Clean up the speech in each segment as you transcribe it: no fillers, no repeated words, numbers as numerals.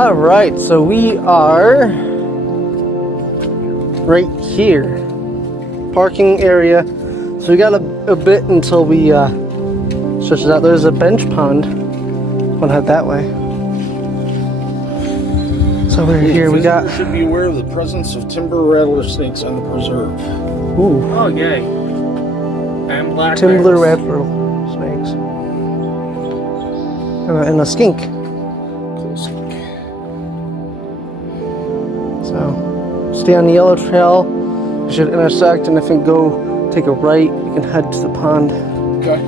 All right, so we are right here, parking area. So we got a bit until we stretch it out. There's a bench pond. Want to head that way. So we're here. We got. Should be aware of the presence of timber rattler snakes on the preserve. Ooh. Oh yay! And black Timber bears. rattler snakes. And a skink. Cool skink. So stay on the yellow trail. We should intersect, and if we go take a right, we can head to the pond. Okay.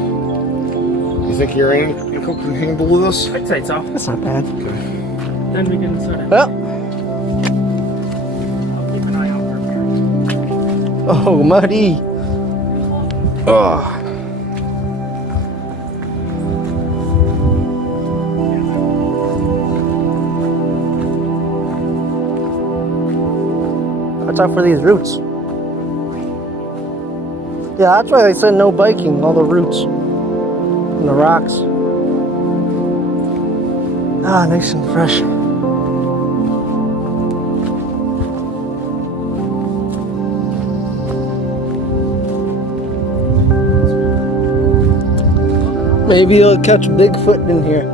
You think your ankle can handle this? I'd say so. That's not bad. Okay. Then we can sort of. Well. I'll keep an eye out for bears. Oh, muddy. Oh. Watch out for these roots. Yeah, that's why they said no biking, all the roots and the rocks. Ah, nice and fresh. Maybe you'll catch Bigfoot in here.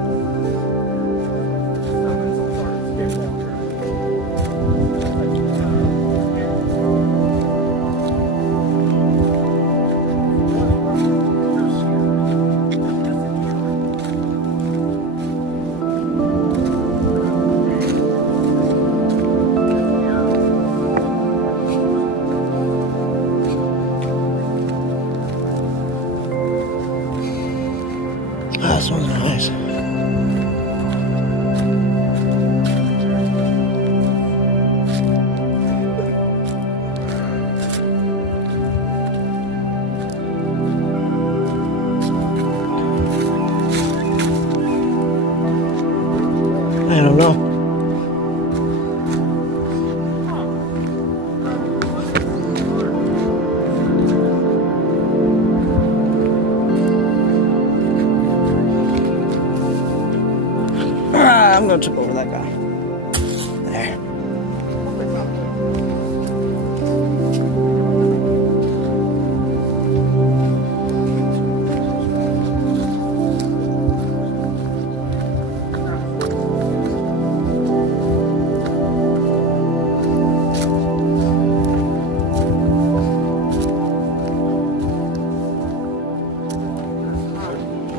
Ah, this one's nice. I don't know. I'm gonna trip over that guy. There.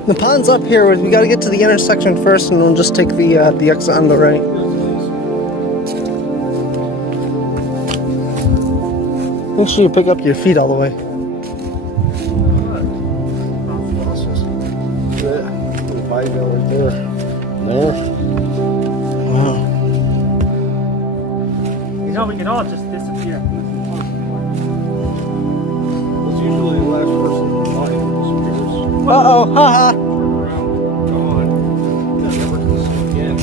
The pond's up here. We gotta get to the intersection first, and we'll just take the exit on the right. Make sure you pick up your feet all the way. Right there. There. Wow. You know, we can all just disappear. It's usually the last person in the line who disappears. Uh-oh, haha. Gone. That never comes again.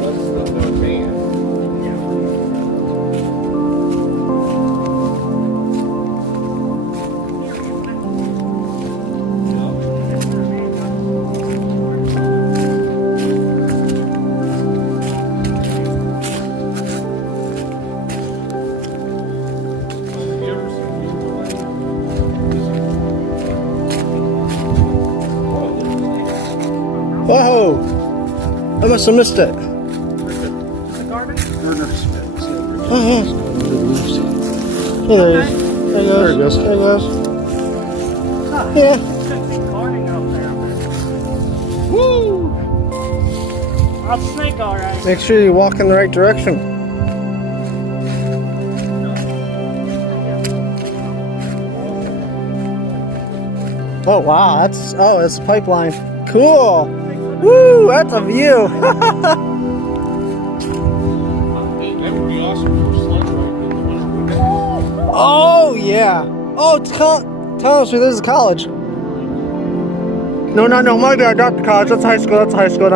That's the man. Whoa! I must have missed it. Oh, yeah. Oh, there he is. There he goes. There he goes. There he goes. Yeah. Woo! I'll snake all right. Make sure you walk in the right direction. Oh, wow. It's a pipeline. Cool. Woo, that's a view. That would be awesome for a sled ride in the winter. Oh, yeah. Oh, it's Thomas, this is college. No, my bad, not the college. That's high school, not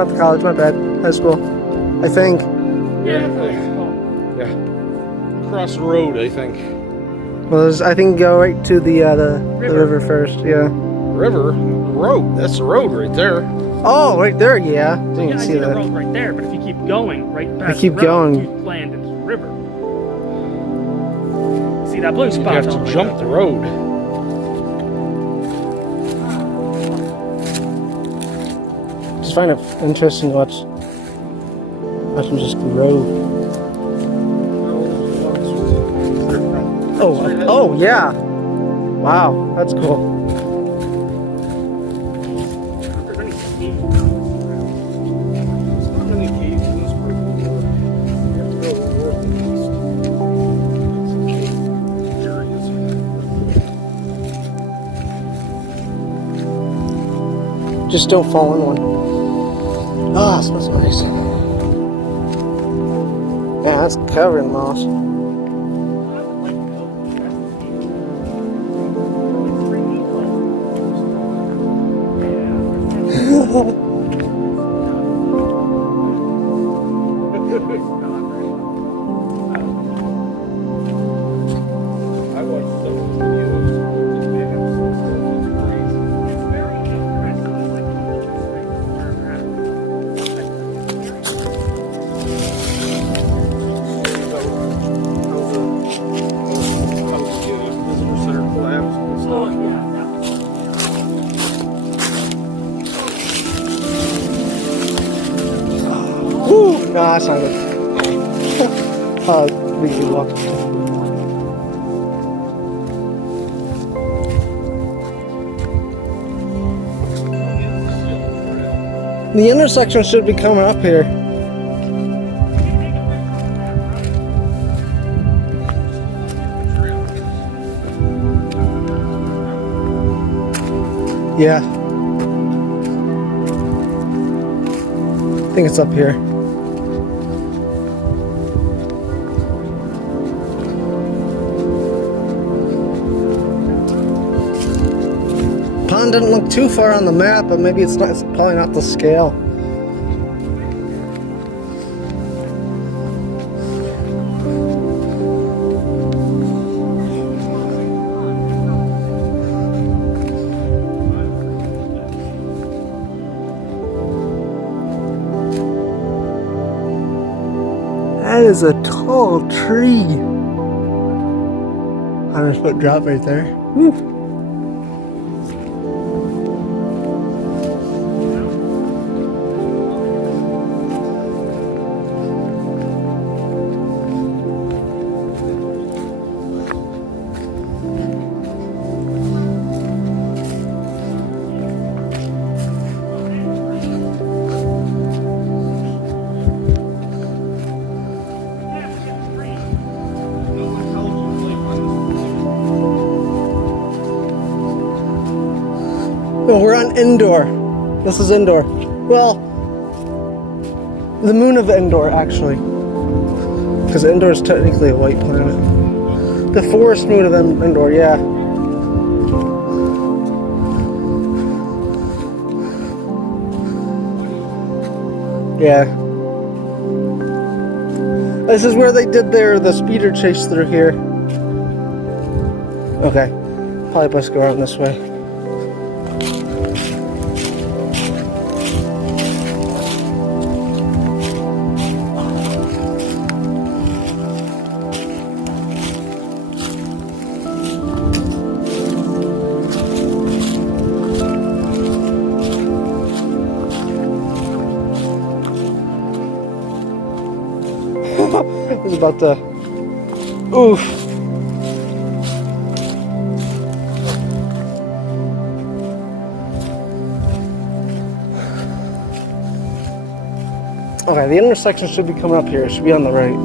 the college, my bad. High school, I think. Yeah. Across the road, I think. Well, I think go right to the river first, yeah. River? The road. That's the road right there. Oh, right there, yeah. Didn't Yeah, even I see see the that. road right there, but if you keep going right past keep the road, going. you land into the river. See that blue You spot? have to jump the road. Just find it interesting to watch them just grow. Oh, yeah. Wow, that's cool. If there's any steam. Not many caves in this group. You have to go north and east. Areas. Just don't fall in one. Ah, it smells nice. Yeah, that's covered in moss. I watched some of the videos. They have some stuff that's crazy. Visitor center collapsed and stuff. Woo! No, that's not good. We can walk. The intersection should be coming up here. Yeah. I think it's up here. Pond didn't look too far on the map, but maybe it's not. It's probably not the scale. That is a tall tree. 100-foot drop right there. Woo. No, we're on Endor. This is Endor. Well, the moon of Endor, actually. Because Endor is technically a white planet. The forest moon of Endor, yeah. Yeah. This is where they did the speeder chase through here. Okay. Probably best go around this way. It was about to. Oof. Okay, the intersection should be coming up here. It should be on the right.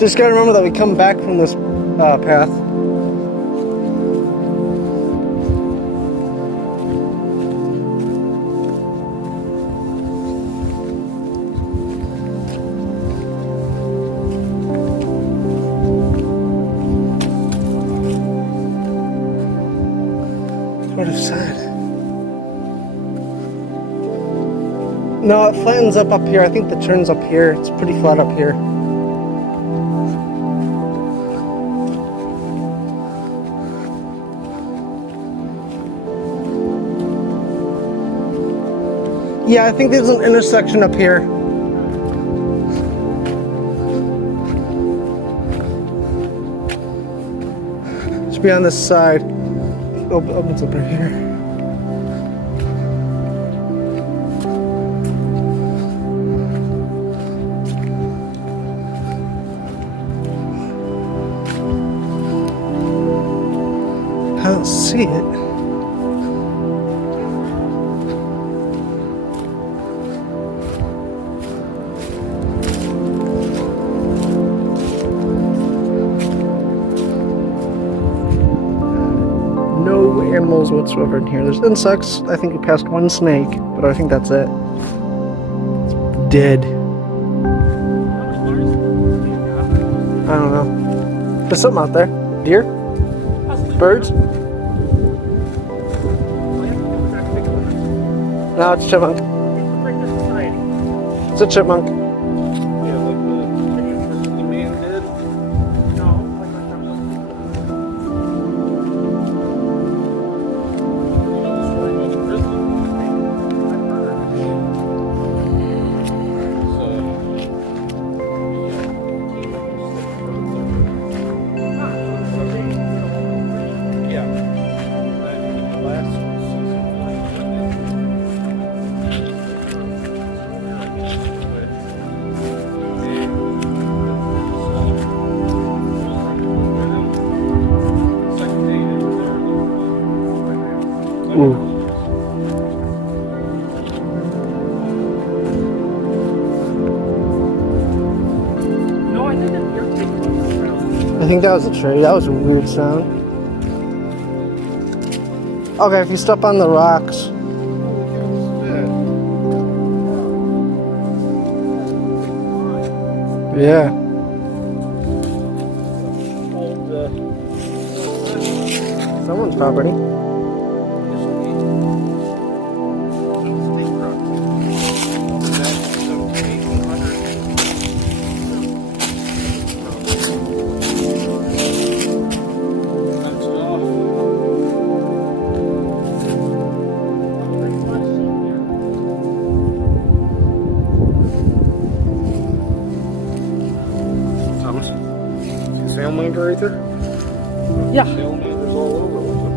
Just gotta remember that we come back from this path. What is that? No, it flattens up here. I think the turn's up here. It's pretty flat up here. Yeah, I think there's an intersection up here. Should be on this side. Opens up right here. I don't see it. No animals whatsoever in here. There's insects. I think we passed one snake, but I think that's it. It's dead. I don't know. There's something out there. Deer? Birds? No, it's a chipmunk. It's a chipmunk. Yeah, like the man did. Ooh. No, I think that you're taking I think that was a tree. That was a weird sound. Okay, if you step on the rocks. Yeah. Someone's property. Salamander right there? Yeah. Salamanders all over with them.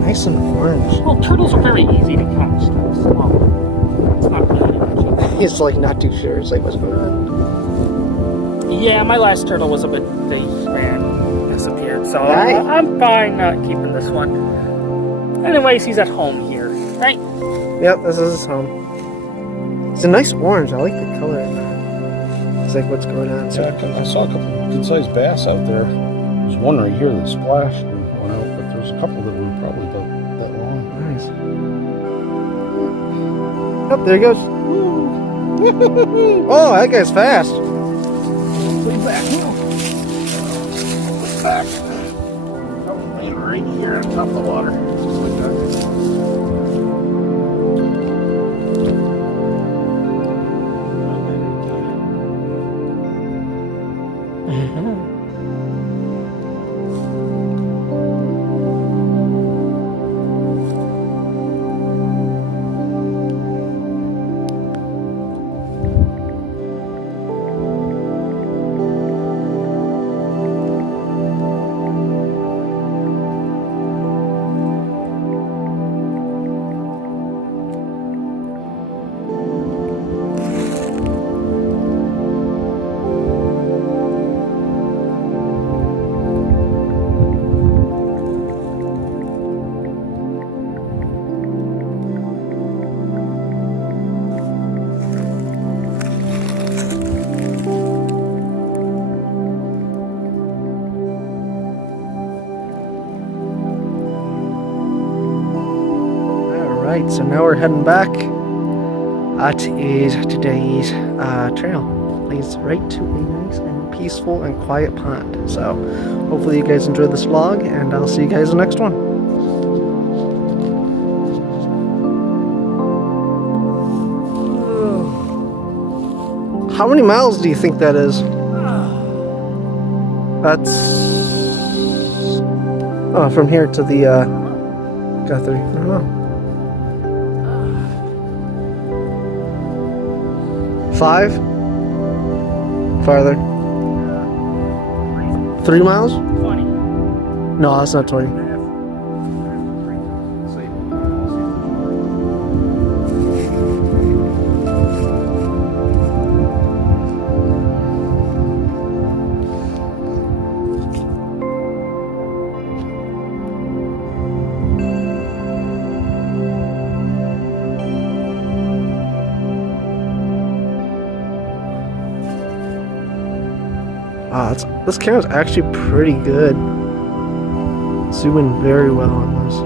Nice and orange. Well, turtles are very easy to catch. So, it's not really. He's like not too sure. He's like, what's going on? Yeah, my last turtle was a bit thief and disappeared. So Right. I'm fine not keeping this one. Anyways, he's at home here, right? Yep, this is his home. It's a nice orange. I like the color. It's like, what's going on? So, Yeah, I saw a couple of good-sized bass out there. There's one right here that splashed and went out, but there's a couple that were probably about that long. nice. Oh, there he goes. Oh, that guy's fast. Put him back now. Put him back. I was laying right here on top of the water. Just like that. Alright, so now we're heading back. That is today's trail. Leads right to a nice and peaceful and quiet pond. So hopefully you guys enjoyed this vlog, and I'll see you guys in the next one. How many miles do you think that is? That's from here to the Guthrie. I don't know. 5? Farther. 3 miles? 20. No, that's not 20. Wow, this camera's actually pretty good. Zooming very well on this.